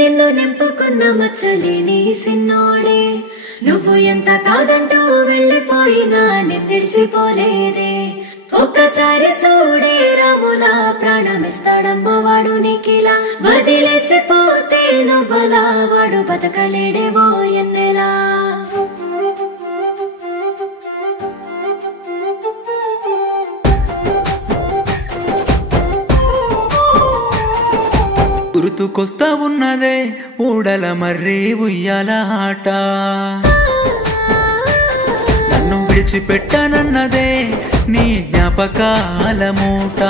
నిన్ను నింపుకున్న మచ్చలేని సిన్నోడే నువ్వు ఎంత కాదంటూ వెళ్ళిపోయినా నిన్నిడిసిపోలేదే ఒక్కసారి సూడే రాములా ప్రాణమిస్తాడమ్మ వాడు నీకిలా వదిలేసిపోతే నువ్వలా వాడు బతకలేడేవో ఎన్నెలా గుర్తుకొస్తా ఉన్నదే ఊడల మర్రి ఉయ్యాల ఆట నన్ను విడిచిపెట్టనన్నదే నీ జ్ఞాపకాల మూట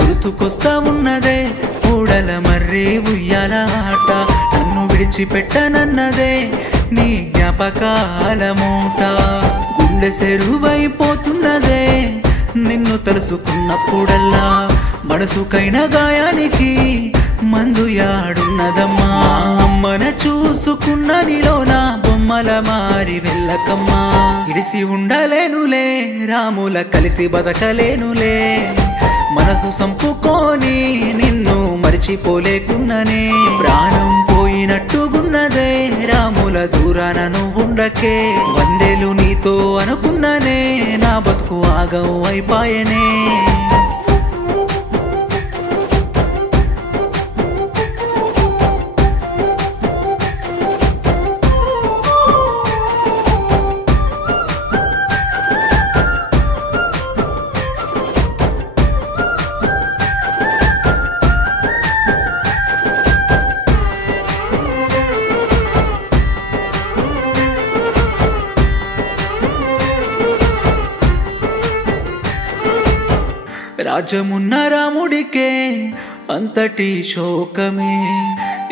గుర్తుకొస్తా ఉన్నదే ఊడల మర్రి ఉయ్యాల ఆట నన్ను విడిచిపెట్టనన్నదే నీ జ్ఞాపకాల మూట గుండె సెరువైపోతున్నదే నిన్ను తలుసుకున్నప్పుడల్లా మనసుకైన గాయానికి మందు యాడున్నదమ్మా అమ్మన చూసుకున్న నీలోన బొమ్మల మారి వెళ్ళకమ్మా ఇడిసి ఉండలేనులే రాముల కలిసి బతకలేనులే మనసు సంపుకొని నిన్ను మరిచిపోలేకున్ననే ప్రాణం పోయినట్టుగున్నదే రాముల దూరాన నువ్వుండకే వందేలు నీతో అనుకున్ననే నా బతుకు ఆగం అయిపాయనే రాజమున్న రాముడికే అంతటి శోకమే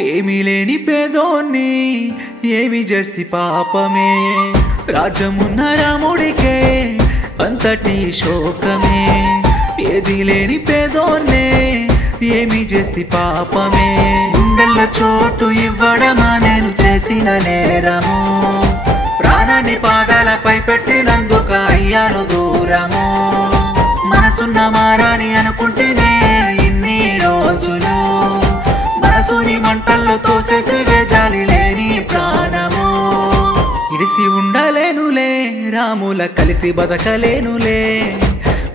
ఏమీ లేని పేదోన్ని ఏమి చేసి పాపమే రాజమున్న రాముడికే అంతటి శోకమే ఏది లేని పేదోన్నే ఏమి చేసి పాపమే గుండెల్ల చోటు ఇవ్వడమా నేను చేసిన నేరము ప్రాణాన్ని పాదాలపై పెట్టినందుకు అయ్యాను దూరము మనసున్న మారాని అనుకుంటేనే ఇన్ని రోజులు మనసుని మంటల్లో తోసేస్తే వేజాలి లేని ప్రాణము ఇడిసి ఉండలేనులే రాముల కలిసి బతకలేనులే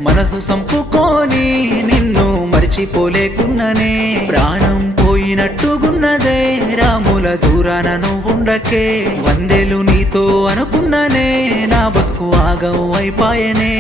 మనసు సంపుకొని నిన్ను మరిచిపోలేకున్ననే ప్రాణం పోయినట్టుగున్నదే రాముల దూరాన నువ్వుండకే వందేలు నీతో అనుకున్ననే నా బతుకు ఆగం అయిపాయనే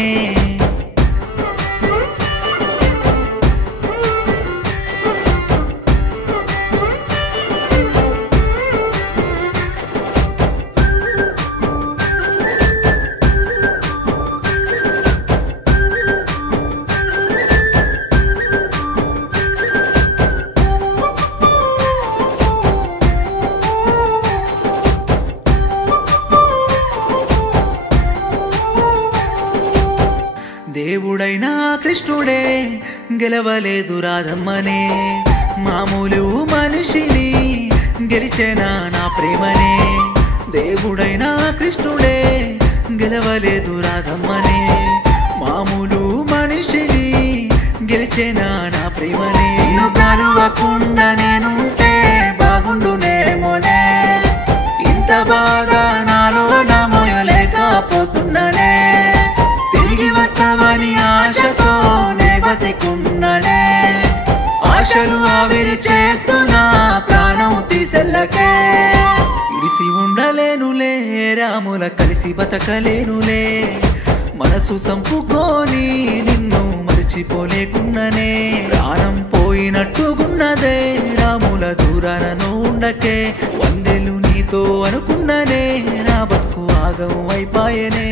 దేవుడైనా కృష్ణుడే గెలవలేదు రాధమ్మనే మామూలు మనిషిని గెలిచేనా నా ప్రేమనే దేవుడైనా కృష్ణుడే గెలవలేదు రాధమ్మనే మామూలు మనిషిని గెలిచేనా నా ప్రేమనే నిన్ను కలవకుండా నేనుంటే బాగుండునేమోనే ఇంత బాగా నాలో నా మోయలేకపోతున్నానే తిరిగి వస్తావని ఆశతోనే బతికున్ననే ఆశలు ఆవిరి చేస్తున్నా ప్రాణం తీసెల్లకే ఇడిసి ఉండలేనులే రాముల కలిసి బతకలేనులే మనసు సంపుకొని నిన్ను మరిచిపోలేకున్ననే ప్రాణం పోయినట్టుగున్నదే రాముల దూరాన నువ్వుండకే వందేలు నీతో అనుకున్ననే నా బతుకు ఆగం అయిపాయనే